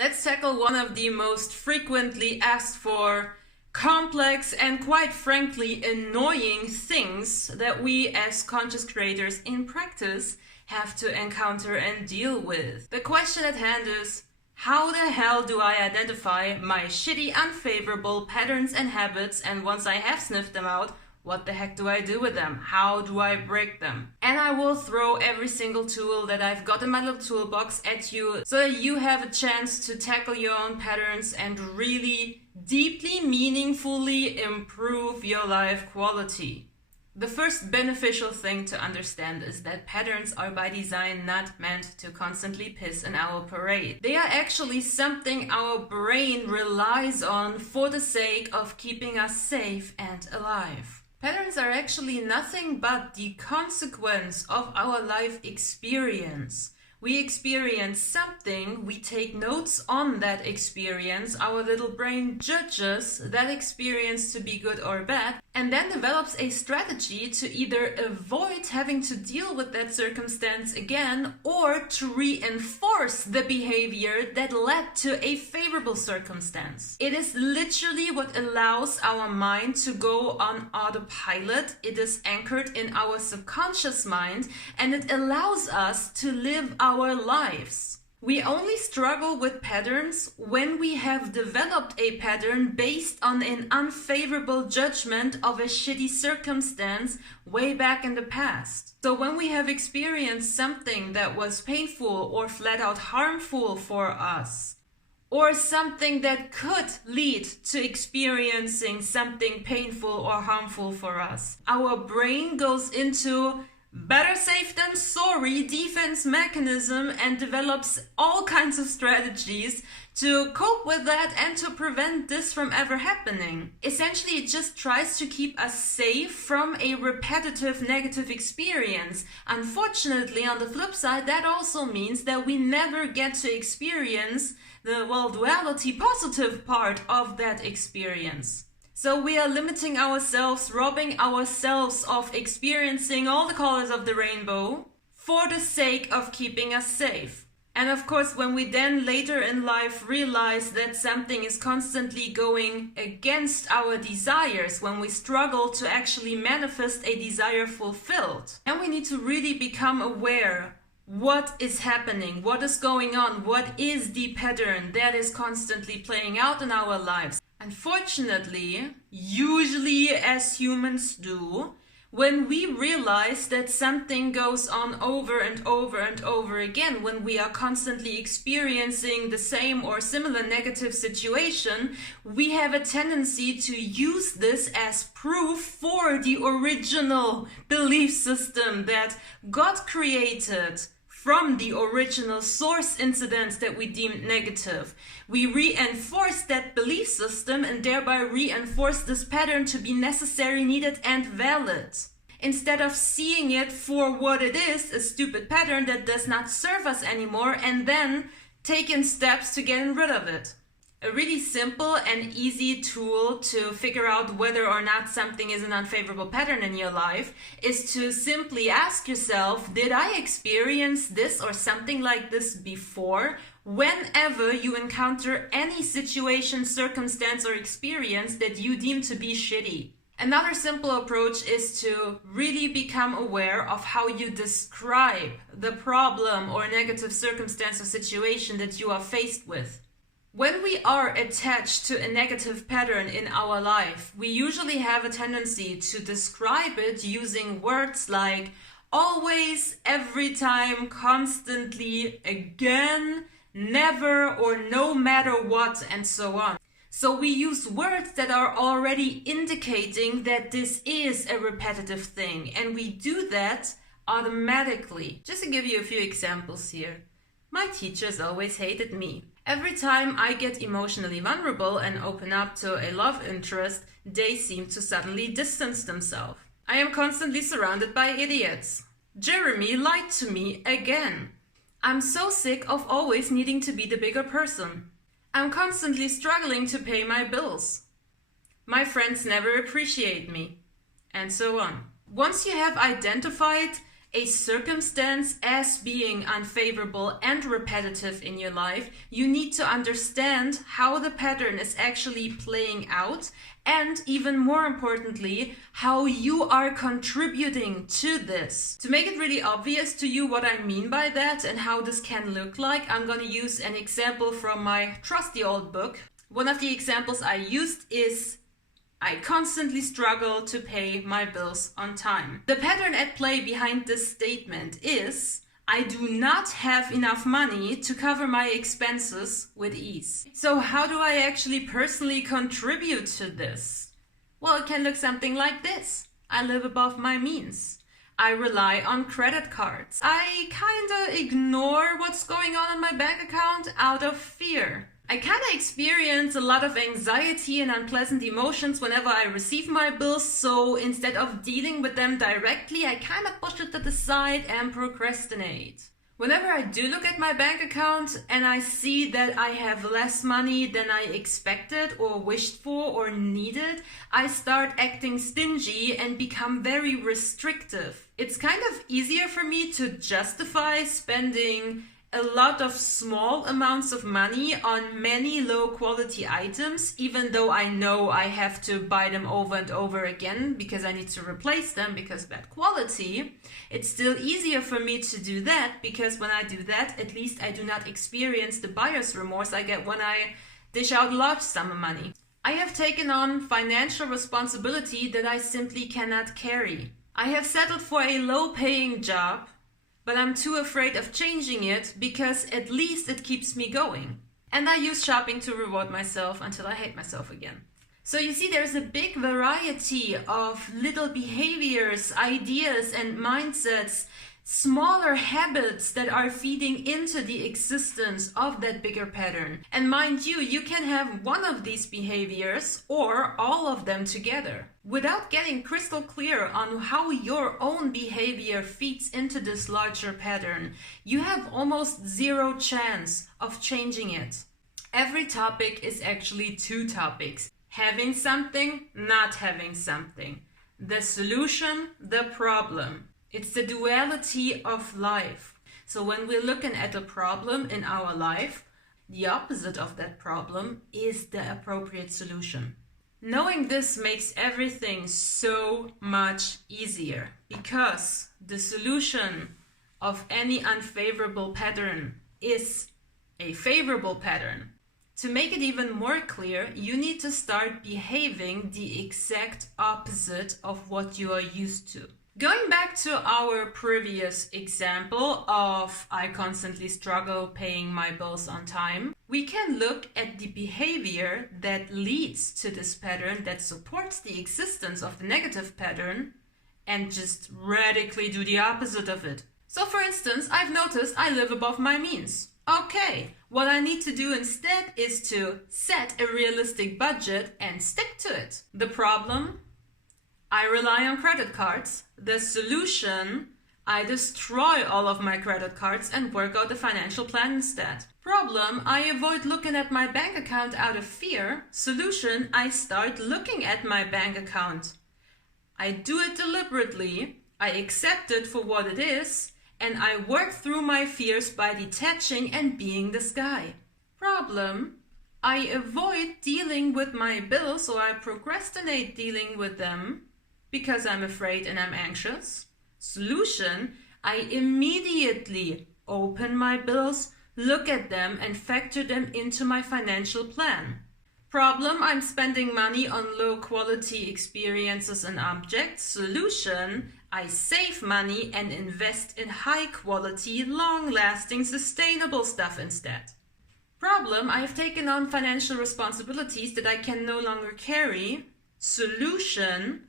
Let's tackle one of the most frequently asked for, complex and quite frankly annoying things that we as conscious creators in practice have to encounter and deal with. The question at hand is, how the hell do I identify my shitty, unfavorable patterns and habits, and once I have sniffed them out, what the heck do I do with them? How do I break them? And I will throw every single tool that I've got in my little toolbox at you so that you have a chance to tackle your own patterns and really deeply, meaningfully improve your life quality. The first beneficial thing to understand is that patterns are by design not meant to constantly piss in our parade. They are actually something our brain relies on for the sake of keeping us safe and alive. Patterns are actually nothing but the consequence of our life experience. We experience something, we take notes on that experience, our little brain judges that experience to be good or bad, and then develops a strategy to either avoid having to deal with that circumstance again or to reinforce the behavior that led to a favorable circumstance. It is literally what allows our mind to go on autopilot. It is anchored in our subconscious mind, and it allows us to live our lives. We only struggle with patterns when we have developed a pattern based on an unfavorable judgment of a shitty circumstance way back in the past. So when we have experienced something that was painful or flat out harmful for us, or something that could lead to experiencing something painful or harmful for us, our brain goes into better safe than sorry defense mechanism and develops all kinds of strategies to cope with that and to prevent this from ever happening. Essentially, it just tries to keep us safe from a repetitive negative experience. Unfortunately, on the flip side, that also means that we never get to experience the duality positive part of that experience. So we are limiting ourselves, robbing ourselves of experiencing all the colors of the rainbow for the sake of keeping us safe. And of course, when we then later in life realize that something is constantly going against our desires, when we struggle to actually manifest a desire fulfilled, and we need to really become aware what is happening, what is going on, what is the pattern that is constantly playing out in our lives. Unfortunately, usually as humans do, when we realize that something goes on over and over and over again, when we are constantly experiencing the same or similar negative situation, we have a tendency to use this as proof for the original belief system that God created from the original source incidents that we deemed negative. We reinforce that belief system and thereby reinforce this pattern to be necessary, needed, and valid. Instead of seeing it for what it is, a stupid pattern that does not serve us anymore, and then taking steps to get rid of it. A really simple and easy tool to figure out whether or not something is an unfavorable pattern in your life is to simply ask yourself, did I experience this or something like this before? Whenever you encounter any situation, circumstance, or experience that you deem to be shitty. Another simple approach is to really become aware of how you describe the problem or negative circumstance or situation that you are faced with. When we are attached to a negative pattern in our life, we usually have a tendency to describe it using words like always, every time, constantly, again, never, or no matter what, and so on. So we use words that are already indicating that this is a repetitive thing, and we do that automatically. Just to give you a few examples here. My teachers always hated me. Every time I get emotionally vulnerable and open up to a love interest, they seem to suddenly distance themselves. I am constantly surrounded by idiots. Jeremy lied to me again. I'm so sick of always needing to be the bigger person. I'm constantly struggling to pay my bills. My friends never appreciate me. And so on. Once you have identified a circumstance as being unfavorable and repetitive in your life, you need to understand how the pattern is actually playing out, and even more importantly, how you are contributing to this. To make it really obvious to you what I mean by that and how this can look like, I'm going to use an example from my trusty old book. One of the examples I used is I constantly struggle to pay my bills on time. The pattern at play behind this statement is I do not have enough money to cover my expenses with ease. So how do I actually personally contribute to this? Well, it can look something like this. I live above my means. I rely on credit cards. I kinda ignore what's going on in my bank account out of fear. I kind of experience a lot of anxiety and unpleasant emotions whenever I receive my bills, so instead of dealing with them directly, I kind of push it to the side and procrastinate. Whenever I do look at my bank account and I see that I have less money than I expected or wished for or needed, I start acting stingy and become very restrictive. It's kind of easier for me to justify spending a lot of small amounts of money on many low quality items, even though I know I have to buy them over and over again because I need to replace them because bad quality. It's still easier for me to do that because when I do that, at least I do not experience the buyer's remorse I get when I dish out large sum of money. I have taken on financial responsibility that I simply cannot carry. I have settled for a low-paying job, but I'm too afraid of changing it because at least it keeps me going. And I use shopping to reward myself until I hate myself again. So you see, there's a big variety of little behaviors, ideas, and mindsets, smaller habits that are feeding into the existence of that bigger pattern. And mind you, you can have one of these behaviors or all of them together. Without getting crystal clear on how your own behavior feeds into this larger pattern, you have almost zero chance of changing it. Every topic is actually two topics. Having something, not having something. The solution, the problem. It's the duality of life. So when we're looking at a problem in our life, the opposite of that problem is the appropriate solution. Knowing this makes everything so much easier because the solution of any unfavorable pattern is a favorable pattern. To make it even more clear, you need to start behaving the exact opposite of what you are used to. Going back to our previous example of I constantly struggle paying my bills on time, we can look at the behavior that leads to this pattern, that supports the existence of the negative pattern, and just radically do the opposite of it. So for instance, I've noticed I live above my means. Okay, what I need to do instead is to set a realistic budget and stick to it. The problem? I rely on credit cards. The solution? I destroy all of my credit cards and work out a financial plan instead. Problem? I avoid looking at my bank account out of fear. Solution? I start looking at my bank account. I do it deliberately. I accept it for what it is. And I work through my fears by detaching and being this guy. Problem? I avoid dealing with my bills, or I procrastinate dealing with them because I'm afraid and I'm anxious. Solution, I immediately open my bills, look at them and factor them into my financial plan. Problem, I'm spending money on low quality experiences and objects. Solution, I save money and invest in high quality, long lasting, sustainable stuff instead. Problem, I have taken on financial responsibilities that I can no longer carry. Solution,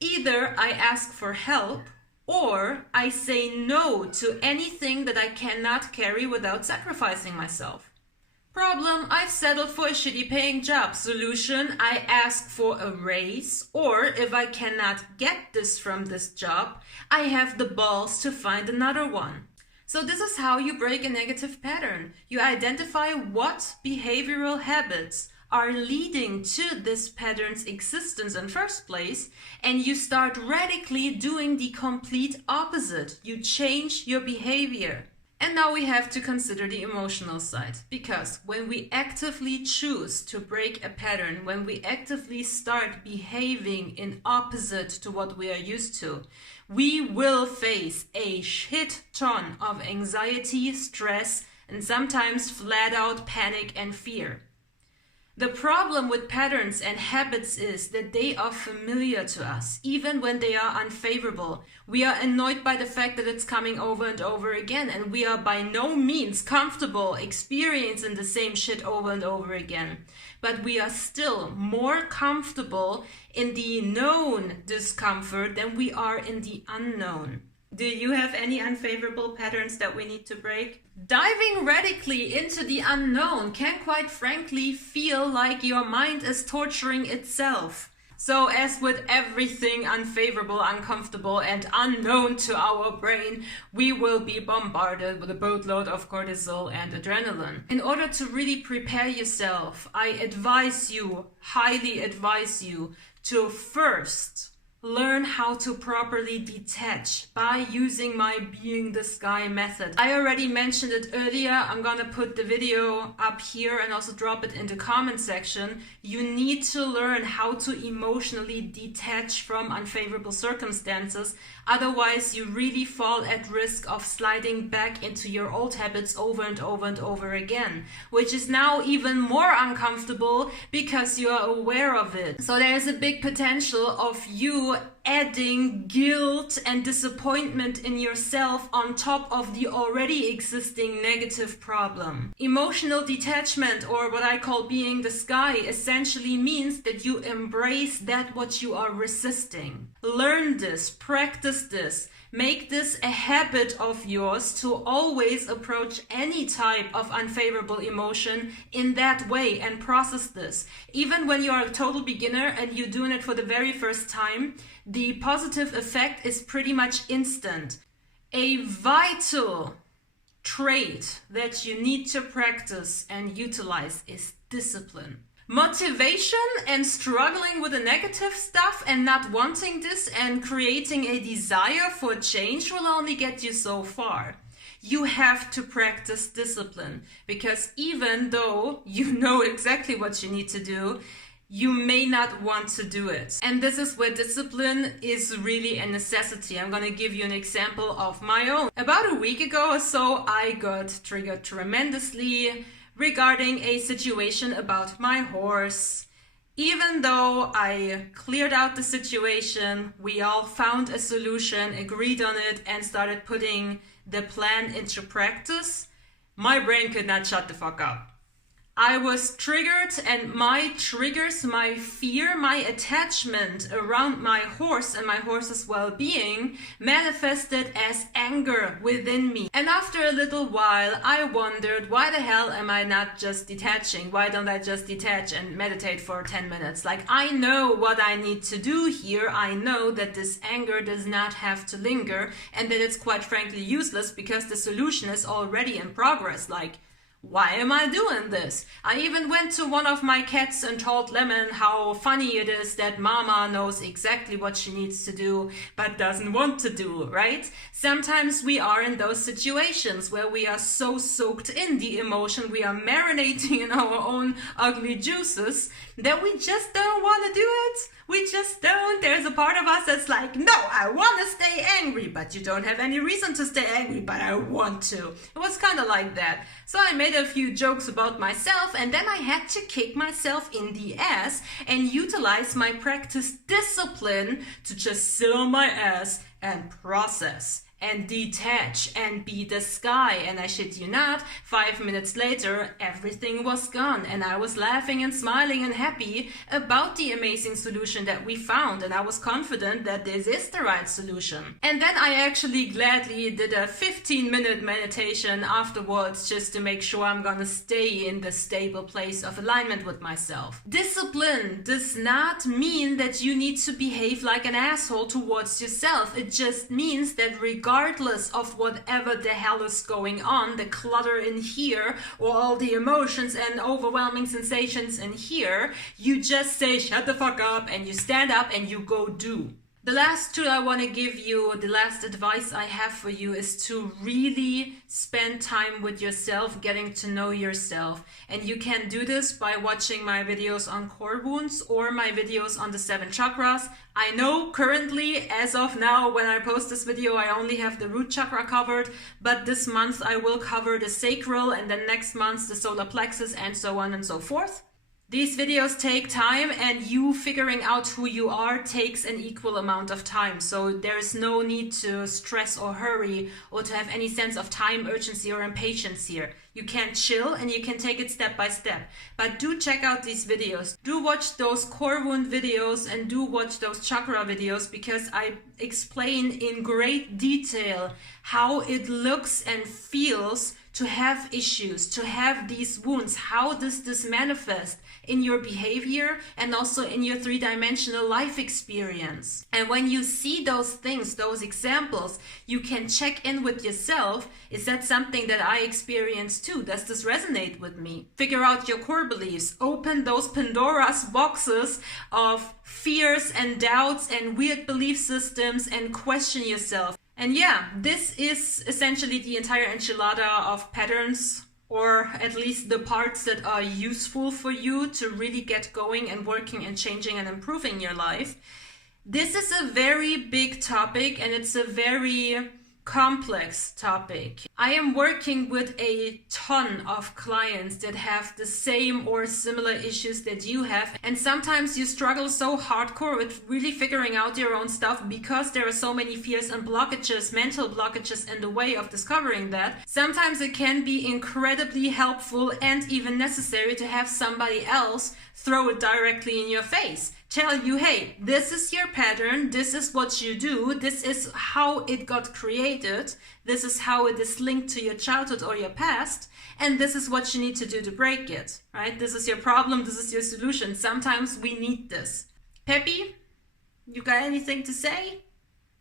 either I ask for help or I say no to anything that I cannot carry without sacrificing myself. Problem, I've settled for a shitty paying job. Solution, I ask for a raise, or if I cannot get this from this job, I have the balls to find another one. So this is how you break a negative pattern. You identify what behavioral habits are leading to this pattern's existence in first place, and you start radically doing the complete opposite. You change your behavior. And now we have to consider the emotional side, because when we actively choose to break a pattern, when we actively start behaving in opposite to what we are used to, we will face a shit ton of anxiety, stress, and sometimes flat out panic and fear. The problem with patterns and habits is that they are familiar to us, even when they are unfavorable. We are annoyed by the fact that it's coming over and over again, and we are by no means comfortable experiencing the same shit over and over again. But we are still more comfortable in the known discomfort than we are in the unknown. Do you have any unfavorable patterns that we need to break? Diving radically into the unknown can quite frankly feel like your mind is torturing itself. So as with everything unfavorable, uncomfortable, and unknown to our brain, we will be bombarded with a boatload of cortisol and adrenaline. In order to really prepare yourself, I highly advise you to first learn how to properly detach by using my being the sky method. I already mentioned it earlier. I'm gonna put the video up here and also drop it in the comment section. You need to learn how to emotionally detach from unfavorable circumstances. Otherwise, you really fall at risk of sliding back into your old habits over and over and over again, which is now even more uncomfortable because you are aware of it. So there is a big potential of you adding guilt and disappointment in yourself on top of the already existing negative problem. Emotional detachment, or what I call being the sky, essentially means that you embrace that what you are resisting. Learn this, practice this, make this a habit of yours to always approach any type of unfavorable emotion in that way and process this. Even when you are a total beginner and you're doing it for the very first time, the positive effect is pretty much instant. A vital trait that you need to practice and utilize is discipline. Motivation and struggling with the negative stuff and not wanting this and creating a desire for change will only get you so far. You have to practice discipline, because even though you know exactly what you need to do, you may not want to do it. And this is where discipline is really a necessity. I'm gonna give you an example of my own. About a week ago or so, I got triggered tremendously regarding a situation about my horse. Even though I cleared out the situation, we all found a solution, agreed on it, and started putting the plan into practice, my brain could not shut the fuck up. I was triggered, and my triggers, my fear, my attachment around my horse and my horse's well-being manifested as anger within me. And after a little while, I wondered, why the hell am I not just detaching? Why don't I just detach and meditate for 10 minutes? Like, I know what I need to do here. I know that this anger does not have to linger, and that it's quite frankly useless because the solution is already in progress. Like, why am I doing this? I even went to one of my cats and told Lemon how funny it is that Mama knows exactly what she needs to do but doesn't want to do, right? Sometimes we are in those situations where we are so soaked in the emotion, we are marinating in our own ugly juices that we just don't want to do it. We just don't. There's a part of us that's like, no, I want to stay angry, but you don't have any reason to stay angry, but I want to. It was kind of like that. So I made a few jokes about myself, and then I had to kick myself in the ass and utilize my practice discipline to just sit on my ass and process and detach and be the sky. And I shit you not, 5 minutes later, everything was gone. And I was laughing and smiling and happy about the amazing solution that we found. And I was confident that this is the right solution. And then I actually gladly did a 15-minute meditation afterwards just to make sure I'm gonna stay in the stable place of alignment with myself. Discipline does not mean that you need to behave like an asshole towards yourself. It just means that regardless regardless of whatever the hell is going on, the clutter in here, or all the emotions and overwhelming sensations in here, you just say, shut the fuck up, and you stand up and you go do. The last tool I want to give you, the last advice I have for you, is to really spend time with yourself, getting to know yourself. And you can do this by watching my videos on core wounds or my videos on the 7 chakras. I know currently, as of now, when I post this video, I only have the root chakra covered, but this month I will cover the sacral, and then next month the solar plexus, and so on and so forth. These videos take time, and you figuring out who you are takes an equal amount of time. So there is no need to stress or hurry or to have any sense of time urgency or impatience here. You can chill and you can take it step by step. But do check out these videos. Do watch those core wound videos and do watch those chakra videos, because I explain in great detail how it looks and feels to have issues, to have these wounds. How does this manifest in your behavior and also in your 3-dimensional life experience? And when you see those things, those examples, you can check in with yourself. Is that something that I experience too? Does this resonate with me? Figure out your core beliefs. Open those Pandora's boxes of fears and doubts and weird belief systems and question yourself. And yeah, this is essentially the entire enchilada of patterns, or at least the parts that are useful for you to really get going and working and changing and improving your life. This is a very big topic, and it's a very complex topic. I am working with a ton of clients that have the same or similar issues that you have, and sometimes you struggle so hardcore with really figuring out your own stuff because there are so many fears and blockages, mental blockages in the way of discovering that. Sometimes it can be incredibly helpful and even necessary to have somebody else throw it directly in your face. Tell you, hey, this is your pattern, this is what you do, this is how it got created, this is how it is linked to your childhood or your past, and this is what you need to do to break it, right? This is your problem, this is your solution. Sometimes we need this. Peppy, you got anything to say?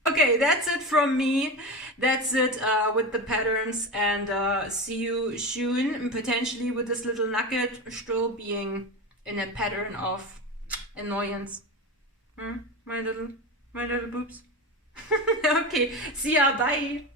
Okay, that's it from me. That's it with the patterns, and see you soon, potentially with this little nugget still being in a pattern of annoyance. My little boobs. Okay, see ya, bye.